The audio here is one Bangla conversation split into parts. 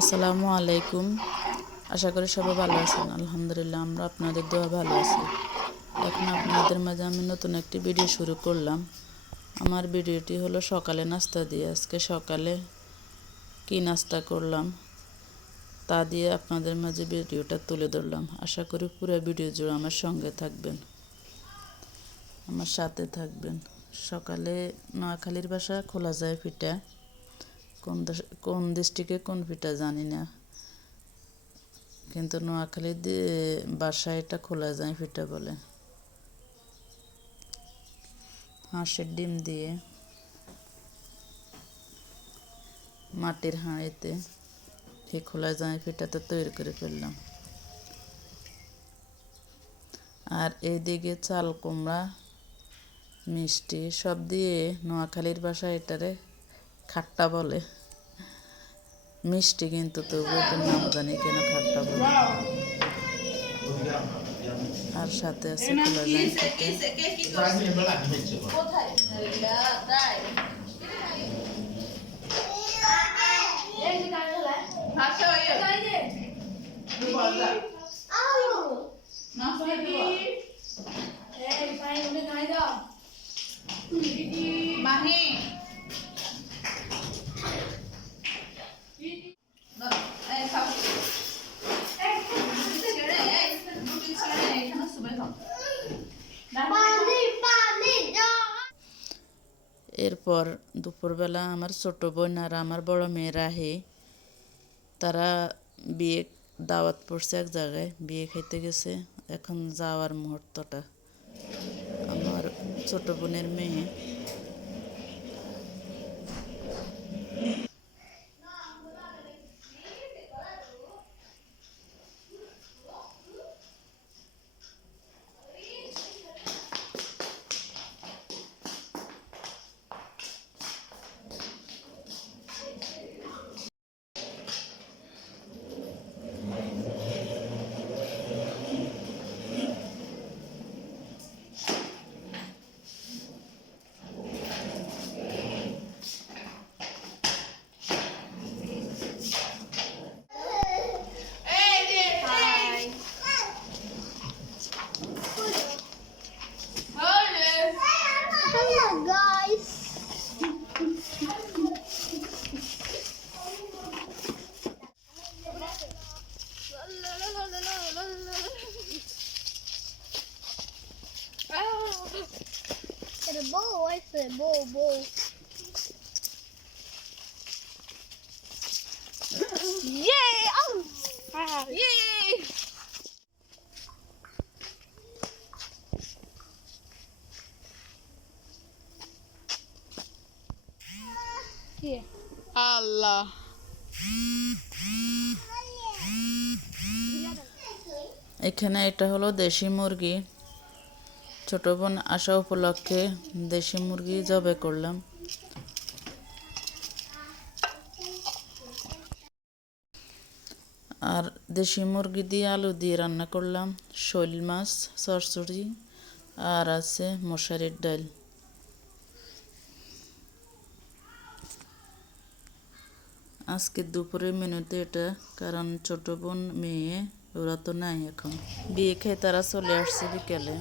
আসসালামু আলাইকুম। আশা করি সবাই ভালো আছেন। আলহামদুলিল্লাহ আমরা আপনাদের দোয়া ভালো আছি। এখন আপনাদের মাঝে আমি নতুন একটি ভিডিও শুরু করলাম। আমার ভিডিওটি হলো সকালে নাস্তা দিয়ে। আজকে সকালে কি নাস্তা করলাম তা দিয়ে আপনাদের মাঝে ভিডিওটা তুলে ধরলাম। আশা করি পুরো ভিডিও জুড়ে আমার সঙ্গে থাকবেন, আমার সাথে থাকবেন। সকালে নোয়াখালীর ভাষা খোলা যায় পিঠা। কোন ডিস্ট্রিক্টে কোন পিঠা জানি না, কিন্তু নোয়াখালীর বাসায় এটা খোলা যায় পিঠা বলে। হাঁসের ডিম দিয়ে মাটির হাঁড়িতে এই খোলা যায় পিঠাটা তৈরি করে ফেললাম। আর এইদিকে চাল কুমড়া মিষ্টি সব দিয়ে নোয়াখালীর বাসায় এটারে খাট্টা বলে। মিষ্টি কিন্তু তবু এটার নাম জানি কেন খাট্টা বলে। আর সাথে আছে খোলা যায় এরপর দুপুরবেলা আমার ছোট বোন আর আমার বড় মেয়েরা তারা বিয়ে দাওয়াত পড়ছে, এক জায়গায় বিয়ে খাইতে গেছে। এখন যাওয়ার মুহূর্তটা। আমার ছোট বোনের মেয়ে The bowl, I said bowl. Yay! Oh! Yay! Here. Allah. এখানে এটা হলো দেশি মুরগি। ছোট বোন আসা উপলক্ষে দেশি মুরগি জবাই করলাম। আর দেশি মুরগি দিয়ে আলু দিয়ে রান্না করলাম, শৈল মাছ চচ্চড়ি, আর আছে মশারির ডাল। আজকে দুপুরের মেনুতে এটা, কারণ ছোট বোন মেয়ে ওরা তো নাই, এখন বিয়ে খেয়ে তারা চলে আসছে বিকেলে।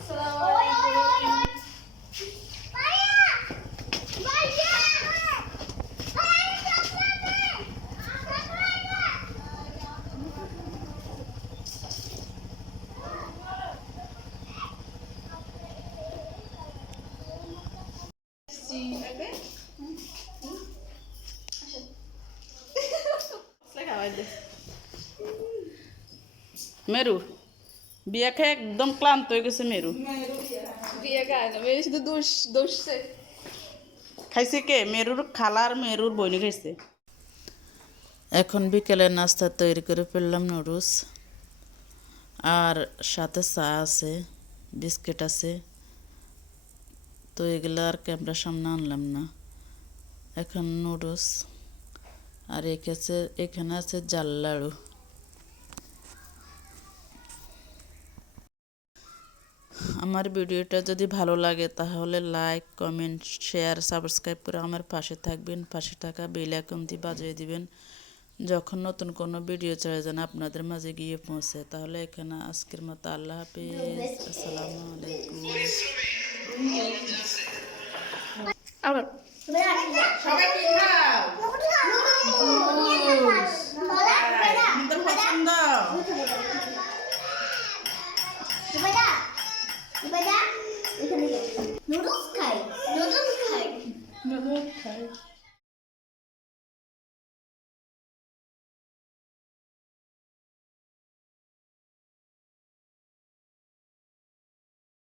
মেরু বিয়ে খেয়ে একদম ক্লান্ত হয়ে গেছে। মেরু বিয়ে খায় না, মেয়ে শুধু দোষছে। খাইছে কে? মেরুর খালার মেরুর বইনি খাইছে। এখন বিকেলের নাস্তা তৈরি করে ফেললাম, নুডলস আর সাথে চা আছে, বিস্কিট আছে। তো এগুলো আর ক্যামেরার সামনে আনলাম না। এখন নুডলস আর এখানে আছে জাল লাড়ু। আমার ভিডিওটা যদি ভালো লাগে তাহলে লাইক, কমেন্ট, শেয়ার, সাবস্ক্রাইব করে আমার পাশে থাকবেন। পাশে থাকা বেল আইকনটি বাজিয়ে দিবেন যখন নতুন কোনো ভিডিও চলে যেন আপনাদের মাঝে গিয়ে পৌঁছে। তাহলে এখানে আজকের মতো আল্লাহ হাফিজ, আসসালামু আলাইকুম। আবার